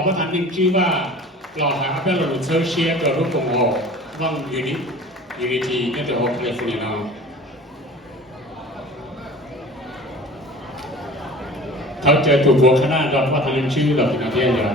我不谈定居吧，老还不要有抽些的路共和往unity 那个 California 呢，他在赌博看那เรา不谈定居เราเป็นอาเซียนอยู่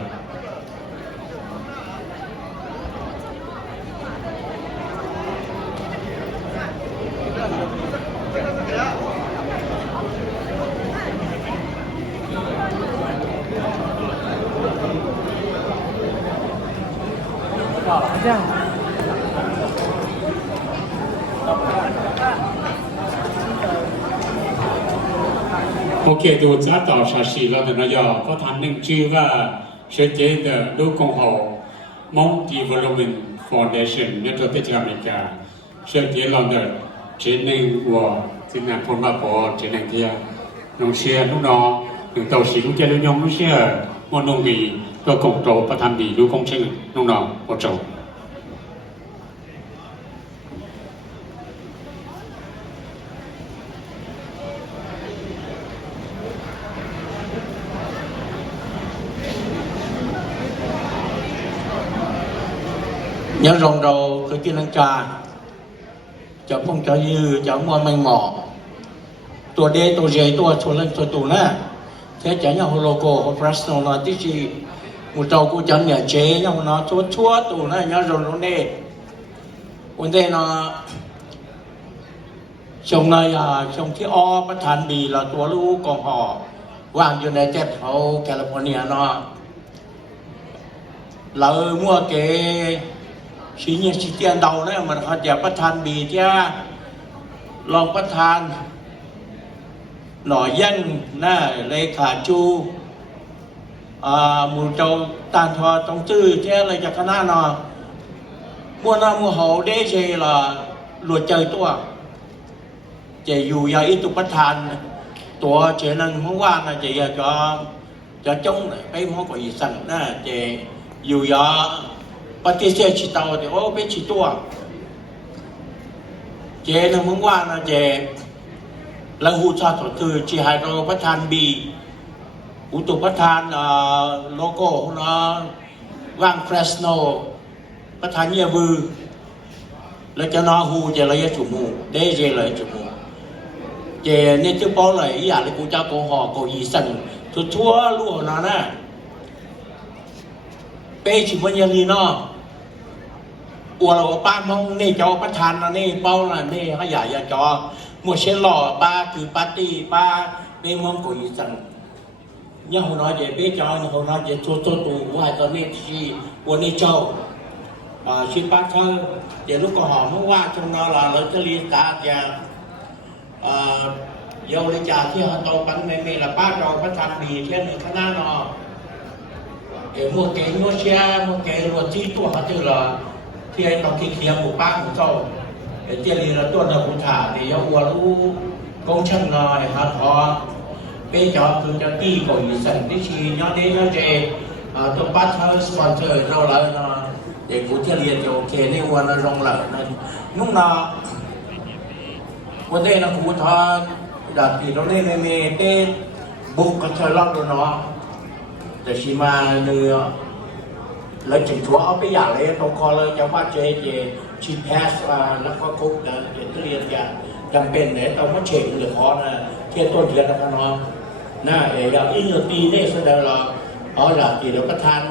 这样。OK， 就查到啥事了的那要不谈定居吧，世界的路共和 Mount Development Foundation 那个在加拿大，世界上的只能我只能碰到过只能这样，农些路呢，农到时路这路用路些，我农民ก็คงโตประทานดีรู้คงชื่อน้องๆโจnhớ rồng đầu cái tiên năng trà cho phong cho dư cho mua manh mỏตัวเดตัวเจตัวชนเล่นตัวตูน่ะแค่จะยังโฮโลโก้โฮปรัสโนนาที่จีมูเจ้ากูจันเนี่ยเจยังมันชั่วตูน่ะยังรนเน่วันเดน่ะชงนายชงที่อ้อประธานบีเราตัวลูกกองห่อวางอยู่ในเจ็บเขาแคลิฟอร์เนียเนาะเรามั่วเกชีเนี่ยชีเตียนเดาเนี่ยมันเขาจะประธานบีจ้ารองประธานหน่อยยันน่ะเลขาจูมูเจ้าตานทอตรงจื้อเจ้อะไรจากคณะเนาะมัวน้ำมัวเขาได้เจละหลุดเจอตัวเจอยู่ยาอิตุประธานตัวเจนั่นเพราะว่าน่ะเจอยากจะจงไปมองกับอีสันน่ะเจอยู่ยาปฏิเสธชิตาวเดี๋ยวไปชิตัวเจนั่นเพราะว่าน่ะเจแล้วหูชาติคือจีไฮโดรประธานบีอุตุประธานโลโก้นะว่างเฟรสโนประธานเยบือแล้วจะนอหูจะระยะจุมูได้เจเลยจุมูเจเนี่ยจะป้อเลยอยากเลยกูจะโกหกโกยีสันทั่วลู่นะนะเป้ชิมันยังดีเนาะอัวเราป้ามองนี่จอประธานนะนี่เป้านะนี่เขาอยากจะจอมัวเชลล์ป้าคือปาร์ตี้ป้าเป้มองโกยีสันยังหัวน้อยเจเป้จอหัวน้อยเจทั่วตัวว่าตอนนี้ที่วันนี้เจ้าชื่อป้าเธอเดี๋ยวลูกก็หอมเพราะว่าชงนอเราจะเรียนตาจะเยาวริจาที่เขาโตปันไม่ละป้าเราประทานดีเช่นคณะนอมัวเก่งมัวเชียมัวเก่งมัวจี้ตัวเขาเจอละที่ไอ้ตอนที่เคลียร์หมู่ป้าของเจ้าเจรีละตัวนักบุญถาเดี๋ยววัวรู้กงช่างน้อยฮะพอเป้จอคือจะตีก่ออยู่สั่งที่ชีย้อนนี้ย้อนเจตัวป้าเธอสปอนเซอร์เราแล้วนะเด็กกูจะเรียนจะโอเคนี่วันละรงหลังนั่นนุ่งนาวันนี้นะครูทอนดาบตีตรงนี้ไม่เต้บุกกระเชยรอบตัวเนาะแต่ชิมาเนื้อแล้วจึงชัวเอาไปอย่างเลยตรงคอเลยจะว่าเจชีแพสแล้วก็คุกนะเด็กเรียนจะจำเป็นเนี่ยต้องมาเช็คหรือคอนะเที่ยต้นเดือนนะครับน้องน่าอย่างอีก1 ปีนี่แสดงเราดาบตีเดี๋ยวประธาน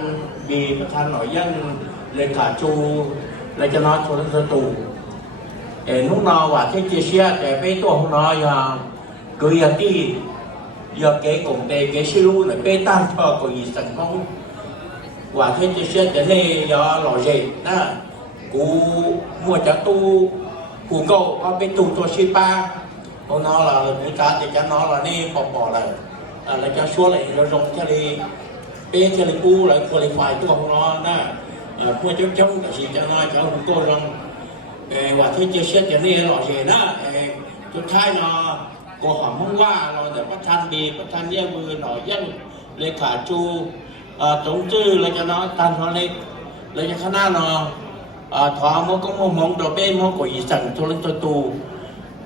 บีประธานหน่อยยังเลขาจูเลยจะนอนชนประตูlúc nào và thế chia sẻ để với tôi hôm nay cứ giờ đi giờ cái cùng cái siêu luôn là bê tăng cho có gì thành công và thế chia sẻ để này giờ lò gì nè cú mua cho tu cú câu có bên tu cho ship ba hôm nay là người ta thì cho nó là đi bỏ lại là cho số lại nó rong cho đi bê cho đi cú lại qualify tu hôm nay nè mua chống cái gì cho nó cho cú câu rongว่าที่จะเชื่อจะนี่หล่อเห็นนะสุดท้ายเนาะก็หอมว่าเราแต่ประธานดีประธานเยี่ยมือหน่อยยังเลขาจูตรงจื้อเลยจะเนาะตามเขาเล็กเลยจะข้างหน้าเนาะถอมก็มองตัวเป้มองกุยสั่งตัวเล่นตัวตู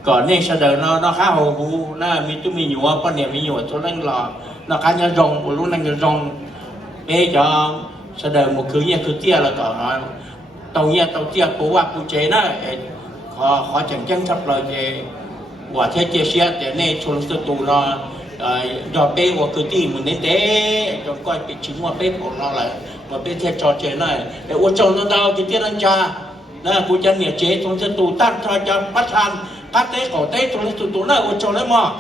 ก่อนเนี่ยเสด็จเนาะข้าวหูน่ามีตุ้มีหยวป้อนเนี่ยมีหยวตัวเล่นหล่อเนาะการจะรองรู้นั่งจะรอง bây giờ sẽ đợi một thứ như thứ tia là cậu nói tàu tia của hoa cụ chế đó họ chẳng chân sắp lời về quả thế chia sẻ để nên chôn sự tù nó do bé của cứ tìm mình đến thế cho coi bị chính hoa bé của nó lại và bé theo trò chơi này để uống trâu nó đau thì tiết anh cha nè cụ chân nghĩa chế chôn sự tù tăng cho bắt han các tế cổ tế chôn sự tù này uống trâu đấy mà